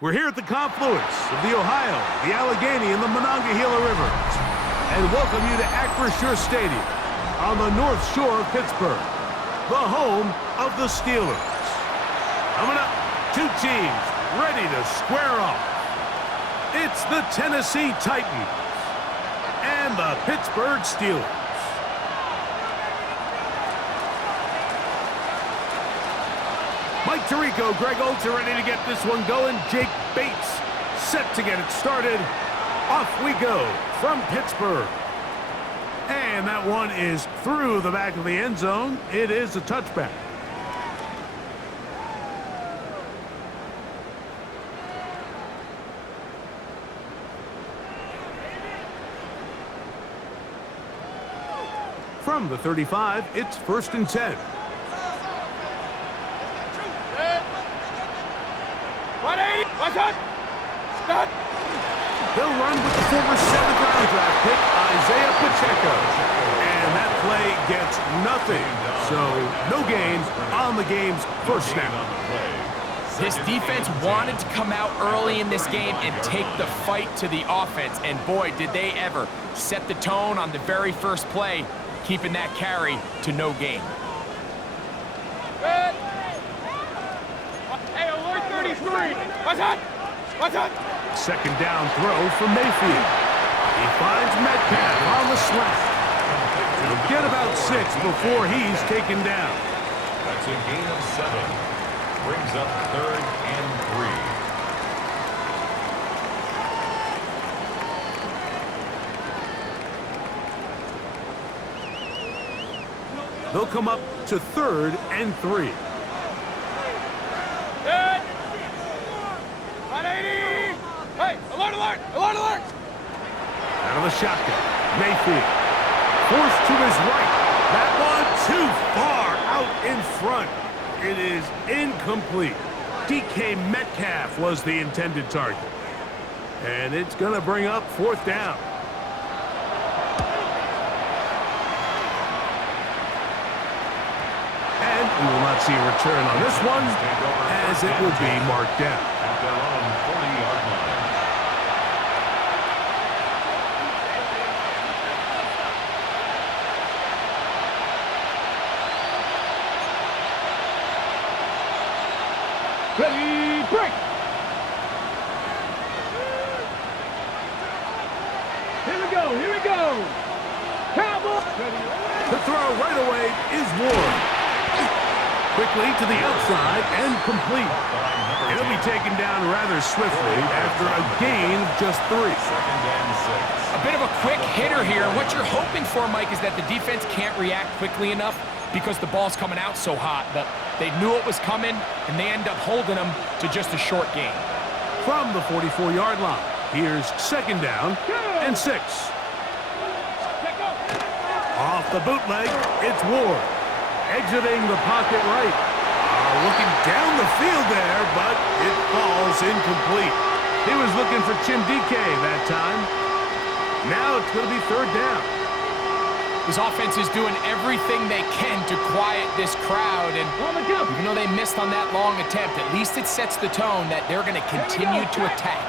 We're here at the confluence of the Ohio, the Allegheny, and the Monongahela Rivers, and welcome you to Acrisure Stadium on the North Shore of Pittsburgh, the home of the Steelers. Coming up, two teams ready to square off. It's the Tennessee Titans and the Pittsburgh Steelers. Mike Tirico, Greg Olds are ready to get this one going. Jake Bates set to get it started. Off we go from Pittsburgh. And that one is through the back of the end zone. It is a touchback. From the 35, it's 1st and 10. They'll run with the former 7th-round draft pick, Isaiah Pacheco. And that play gets nothing. So, no gain on the game's first snap. This defense wanted to come out early in this game and take the fight to the offense. And boy, did they ever set the tone on the very first play, keeping that carry to no gain. Hey, alert 33. What's up? What's up? Second down throw for Mayfield. He finds Metcalf on the slant. He'll get about 6 before he's taken down. That's a gain of 7. Brings up 3rd and 3. They'll come up to 3rd and 3. Good. 180. Hey, alert, alert, alert, alert. Out of the shotgun, Mayfield. Forced to his right. That one too far out in front. It is incomplete. DK Metcalf was the intended target. And it's going to bring up 4th down. And we will not see a return on this one, as it will be marked down. At their own 40-yard line. Ready, break. Here we go, here we go. Cowboy. The throw right away is Ward. Quickly to the outside and complete. He'll be taken down rather swiftly after a gain of just 3. 2nd and 6. A bit of a quick hitter here. What you're hoping for, Mike, is that the defense can't react quickly enough because the ball's coming out so hot. But they knew it was coming, and they end up holding them to just a short gain. From the 44-yard line, here's 2nd down and 6. Off the bootleg, it's Ward. Exiting the pocket right. Looking down the field there, but it falls incomplete. He was looking for Tim DK that time. Now it's going to be 3rd down. This offense is doing everything they can to quiet this crowd, and even though they missed on that long attempt, at least it sets the tone that they're going to continue to attack.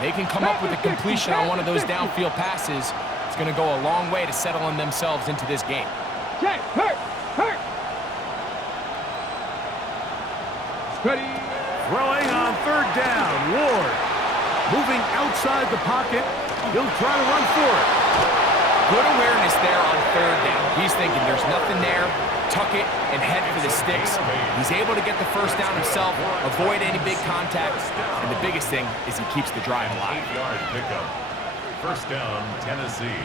If they can come up with a completion on one of those downfield passes, it's going to go a long way to settling themselves into this game. Check, hurt, hurt. Ready. Throwing on 3rd down, Ward. Moving outside the pocket. He'll try to run for it. Good awareness there on 3rd down. He's thinking there's nothing there, tuck it, and head for the sticks. He's able to get the 1st down himself, avoid any big contact, and the biggest thing is he keeps the drive alive. 8-yard pickup. 1st down, Tennessee.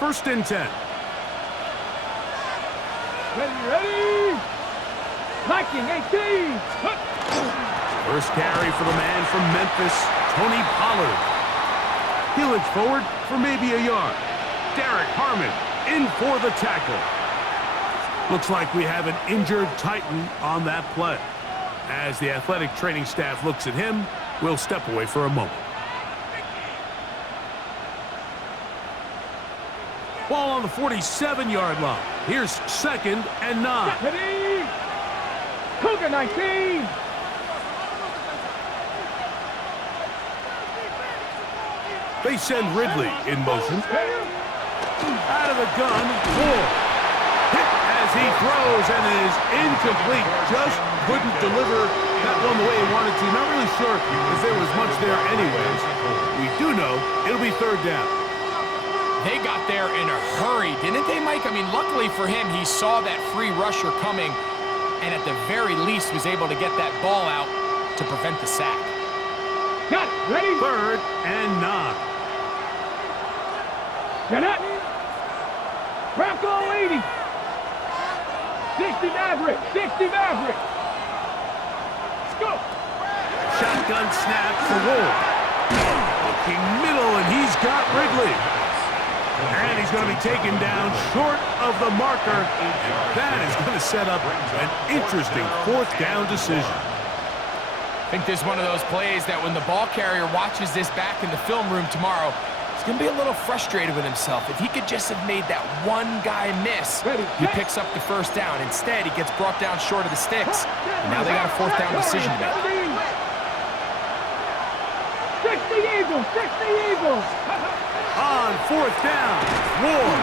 First and 10. Ready, ready. Hiking 18. First carry for the man from Memphis, Tony Pollard. He'll edge forward for maybe a yard. Derek Harmon in for the tackle. Looks like we have an injured Titan on that play. As the athletic training staff looks at him, we'll step away for a moment. Ball on the 47-yard line. Here's 2nd and 9. Ready. Cougar 19. They send Ridley in motion. Out of the gun, Ward. Hit as he throws, and it is incomplete. Just couldn't deliver that one the way he wanted to. Not really sure if there was much there anyways. We do know it'll be third down. They got there in a hurry, didn't they, Mike? I mean, luckily for him, he saw that free rusher coming, and at the very least was able to get that ball out to prevent the sack. Got it. Ready? Third and 9. Get up. Bronco 80. 60 Maverick. 60 Maverick. Let's go. Shotgun snap for Ward. Looking middle, and he's got Ridley. And he's going to be taken down short of the marker. That is going to set up an interesting fourth down decision. I think this is one of those plays that when the ball carrier watches this back in the film room tomorrow, he's going to be a little frustrated with himself. If he could just have made that one guy miss, he picks up the first down. Instead, he gets brought down short of the sticks. And now they got a fourth down decision to make. 60 Eagles. 60 Eagles. On fourth down, Ward.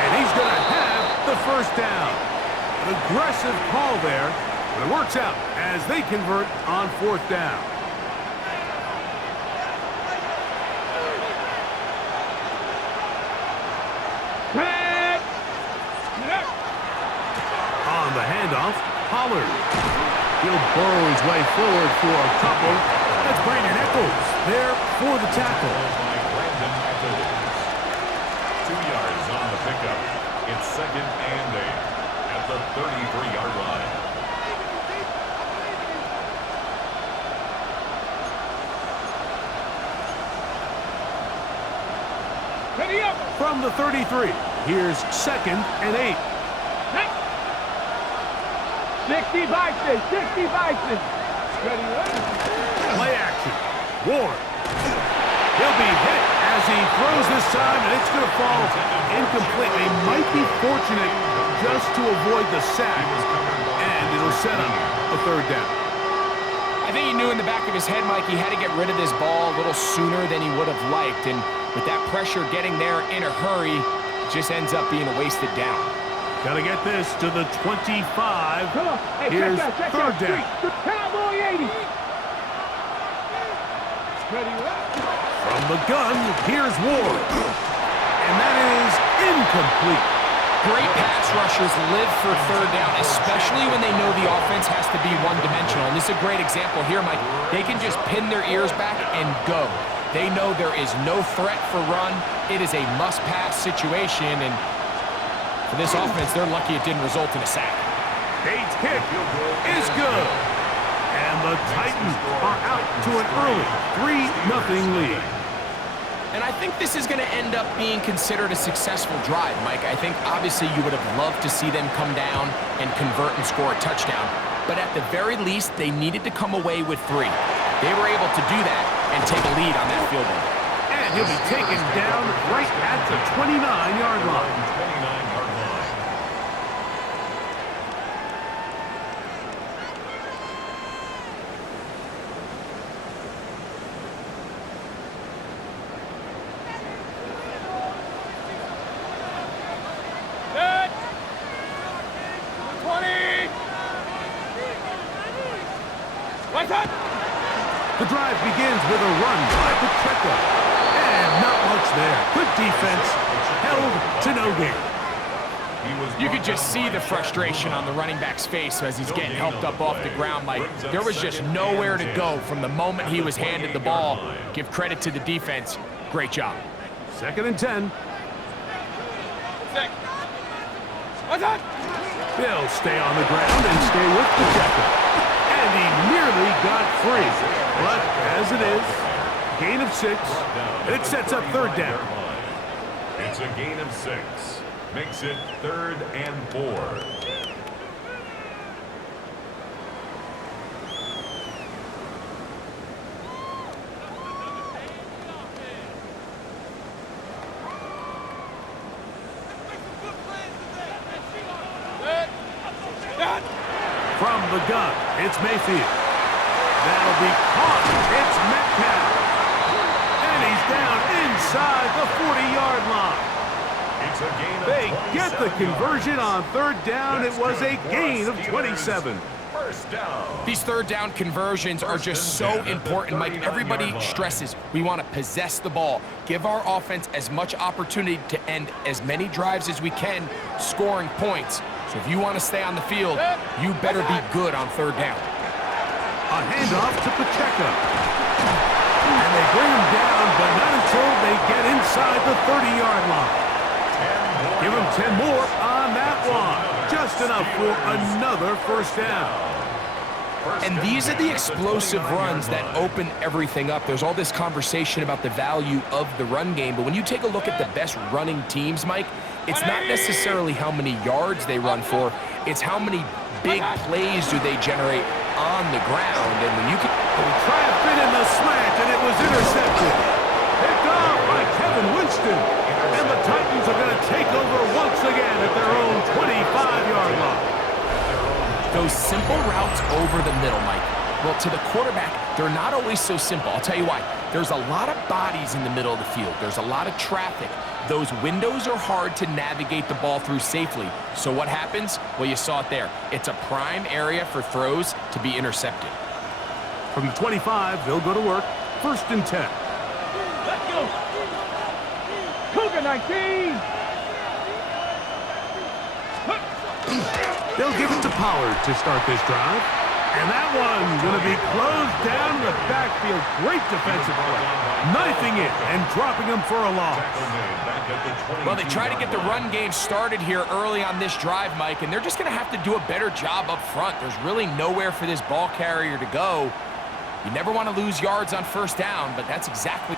And he's going to have the first down. An aggressive call there, but it works out as they convert on fourth down. On the handoff, Pollard. He'll burrow his way forward for a couple. That's Brandon Echols there for the tackle. 2 yards on the pickup. It's 2nd and 8 at the 33-yard line. Ready up. From the 33, here's 2nd and 8. 60 Bison. 60 Bison. Ready up. Play action. Ward. He'll be hit as he throws this time, and it's going to fall incomplete. They might be fortunate just to avoid the sack, and it'll set up a third down. I think he knew in the back of his head, Mike, he had to get rid of this ball a little sooner than he would have liked. And with that pressure getting there in a hurry, it just ends up being a wasted down. Got to get this to the 25. Come on. Hey, Here's check third that. down. Cowboy 80. Ready up. From the gun, here's Ward. And that is incomplete. Great pass rushers live for third down, especially when they know the offense has to be one-dimensional. And this is a great example here, Mike. They can just pin their ears back and go. They know there is no threat for run. It is a must-pass situation, and for this offense, they're lucky it didn't result in a sack. Bates' kick is good. And the Titans are out to an early 3-0 lead. And I think this is going to end up being considered a successful drive, Mike. I think obviously you would have loved to see them come down and convert and score a touchdown. But at the very least, they needed to come away with 3. They were able to do that and take a lead on that field goal. And he'll be taken down right at the 29-yard line. 29-yard line. The drive begins with a run by Pacheco. And not much there. Good defense. Held to no gain. You could just see the frustration on the running back's face as he's getting helped up off the ground, Mike. There was just nowhere to go from the moment he was handed the ball. Give credit to the defense. Great job. 2nd and 10. They'll stay on the ground and stay with Pacheco. And he nearly got free. But as it is, gain of 6, and it sets up third down. It's a gain of 6. Makes it 3rd and 4. From the the gun. It's Mayfield. That'll be caught. It's Metcalf. And he's down inside the 40-yard line. It's a gain of They get the 27 conversion yards. on third down. It was a gain of 27. First down. These third down conversions are just so important, Mike. Everybody stresses we want to possess the ball, give our offense as much opportunity to end as many drives as we can, scoring points. So if you want to stay on the field, you better be good on third down. A handoff to Pacheco. And they bring him down, but not until they get inside the 30-yard line. Give him 10 more on that one. Just enough for another first down. And these are the explosive runs that open everything up. There's all this conversation about the value of the run game, but when you take a look at the best running teams, Mike, it's not necessarily how many yards they run for, it's how many big plays do they generate on the ground. And when you can Try to fit in the slant, and it was intercepted. Picked off by Kevin Winston. And the Titans are going to take over once again at their own 25-yard line. those simple routes over the middle, Mike, well, to the quarterback, they're not always so simple. I'll tell you why. There's a lot of bodies in the middle of the field. There's a lot of traffic. Those windows are hard to navigate the ball through safely. So what happens? Well, you saw it there. It's a prime area for throws to be intercepted. From the 25, they'll go to work. First and 10. Let's go. Cougar 19. They'll give it to Pollard to start this drive. And that one's going to be closed down in the backfield. Great defensive play. Knifing it and dropping him for a loss. Well, they try to get the run game started here early on this drive, Mike, and they're just going to have to do a better job up front. There's really nowhere for this ball carrier to go. You never want to lose yards on first down, but that's exactly